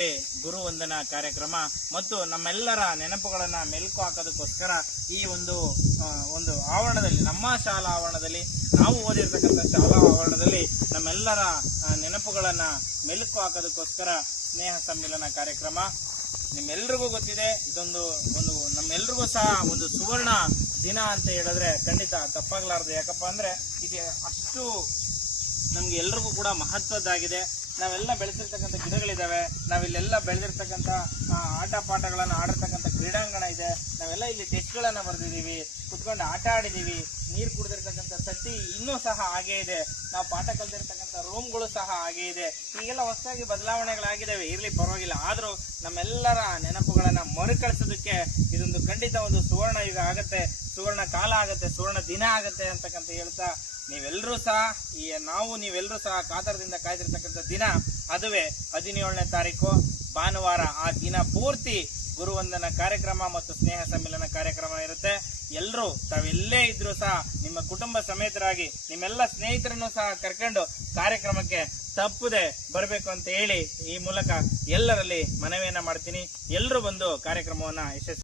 ಗುರು ವಂದನಾ ಕಾರ್ಯಕ್ರಮ ಮತ್ತು ನಮ್ಮೆಲ್ಲರ ನೆನಪುಗಳನ್ನ ಮೆಲುಕು ಹಾಕೋದಕ್ಕೋಸ್ಕರ ಈ ಒಂದು ಆವರಣದಲ್ಲಿ, ನಮ್ಮ ಶಾಲಾ ಆವರಣದಲ್ಲಿ, ನಾವು ಓದಿರ್ತಕ್ಕಂಥ ಶಾಲಾ ಆವರಣದಲ್ಲಿ ನಮ್ಮೆಲ್ಲರ ನೆನಪುಗಳನ್ನ ಮೆಲುಕು ಹಾಕೋದಕ್ಕೋಸ್ಕರ ಸ್ನೇಹ ಸಮ್ಮಿಲನ ಕಾರ್ಯಕ್ರಮ. ನಿಮ್ಮೆಲ್ರಿಗೂ ಗೊತ್ತಿದೆ, ಇದೊಂದು ನಮ್ಮೆಲ್ರಿಗೂ ಸಹ ಒಂದು ಸುವರ್ಣ ದಿನ ಅಂತ ಹೇಳಿದ್ರೆ ಖಂಡಿತ ತಪ್ಪಾಗ್ಲಾರ್ದು. ಯಾಕಪ್ಪ ಅಂದ್ರೆ ಇದು ಅಷ್ಟು ನಮ್ಗೆ ಎಲ್ರಿಗೂ ಕೂಡ ಮಹತ್ವದ್ದಾಗಿದೆ. ನಾವೆಲ್ಲ ಬೆಳೆದಿರ್ತಕ್ಕಂಥ ಗಿಡಗಳಿದಾವೆ, ನಾವಿಲ್ಲೆಲ್ಲ ಬೆಳೆದಿರ್ತಕ್ಕಂಥ ಆಟ ಪಾಠಗಳನ್ನ ಆಡಿರ್ತಕ್ಕಂಥ ಕ್ರೀಡಾಂಗಣ ಇದೆ, ನಾವೆಲ್ಲ ಇಲ್ಲಿ ಟೆಸ್ಟ್ಗಳನ್ನ ಬರೆದಿದ್ದೀವಿ, ಕುತ್ಕೊಂಡು ಆಟ ಆಡಿದೀವಿ, ನೀರು ಕುಡಿದಿರ್ತಕ್ಕಂಥ ತಟ್ಟಿ ಇನ್ನೂ ಸಹ ಹಾಗೇ ಇದೆ, ನಾವು ಪಾಠ ಕಲ್ತಿರ್ತಕ್ಕಂಥ ರೂಮ್ಗಳು ಸಹ ಹಾಗೇ ಇದೆ. ಈಗೆಲ್ಲ ಹೊಸದಾಗಿ ಬದಲಾವಣೆಗಳಾಗಿದ್ದಾವೆ, ಇರ್ಲಿ ಪರವಾಗಿಲ್ಲ. ಆದ್ರೂ ನಮ್ಮೆಲ್ಲರ ನೆನಪುಗಳನ್ನ ಮರುಕಳಿಸೋದಕ್ಕೆ ಇದೊಂದು ಖಂಡಿತ ಒಂದು ಸುವರ್ಣ ಯುಗ ಆಗತ್ತೆ, ಸುವರ್ಣ ಕಾಲ ಆಗತ್ತೆ, ಸುವರ್ಣ ದಿನ ಆಗತ್ತೆ ಅಂತಕ್ಕಂಥ ಹೇಳ್ತಾ ನೀವೆಲ್ಲರೂ ಸಹ ಕಾತರದಿಂದ ಕಾಯ್ದಿರ್ತಕ್ಕಂಥ ದಿನ ಅದುವೇ 17ನೇ ತಾರೀಕು ಭಾನುವಾರ. ಆ ದಿನ ಪೂರ್ತಿ ಗುರುವಂದನ ಕಾರ್ಯಕ್ರಮ ಮತ್ತು ಸ್ನೇಹ ಸಮ್ಮಿಲನ ಕಾರ್ಯಕ್ರಮ ಇರುತ್ತೆ. ಎಲ್ಲರೂ ತಾವೆಲ್ಲೇ ಇದ್ರೂ ಸಹ ನಿಮ್ಮ ಕುಟುಂಬ ಸಮೇತರಾಗಿ ನಿಮ್ಮೆಲ್ಲ ಸ್ನೇಹಿತರನ್ನು ಸಹ ಕರ್ಕೊಂಡು ಕಾರ್ಯಕ್ರಮಕ್ಕೆ ತಪ್ಪದೆ ಬರಬೇಕು ಅಂತ ಹೇಳಿ ಈ ಮೂಲಕ ಎಲ್ಲರಲ್ಲಿ ಮನವಿಯನ್ನ ಮಾಡ್ತೀನಿ. ಎಲ್ಲರೂ ಬಂದು ಕಾರ್ಯಕ್ರಮವನ್ನ ಯಶಸ್ವಿ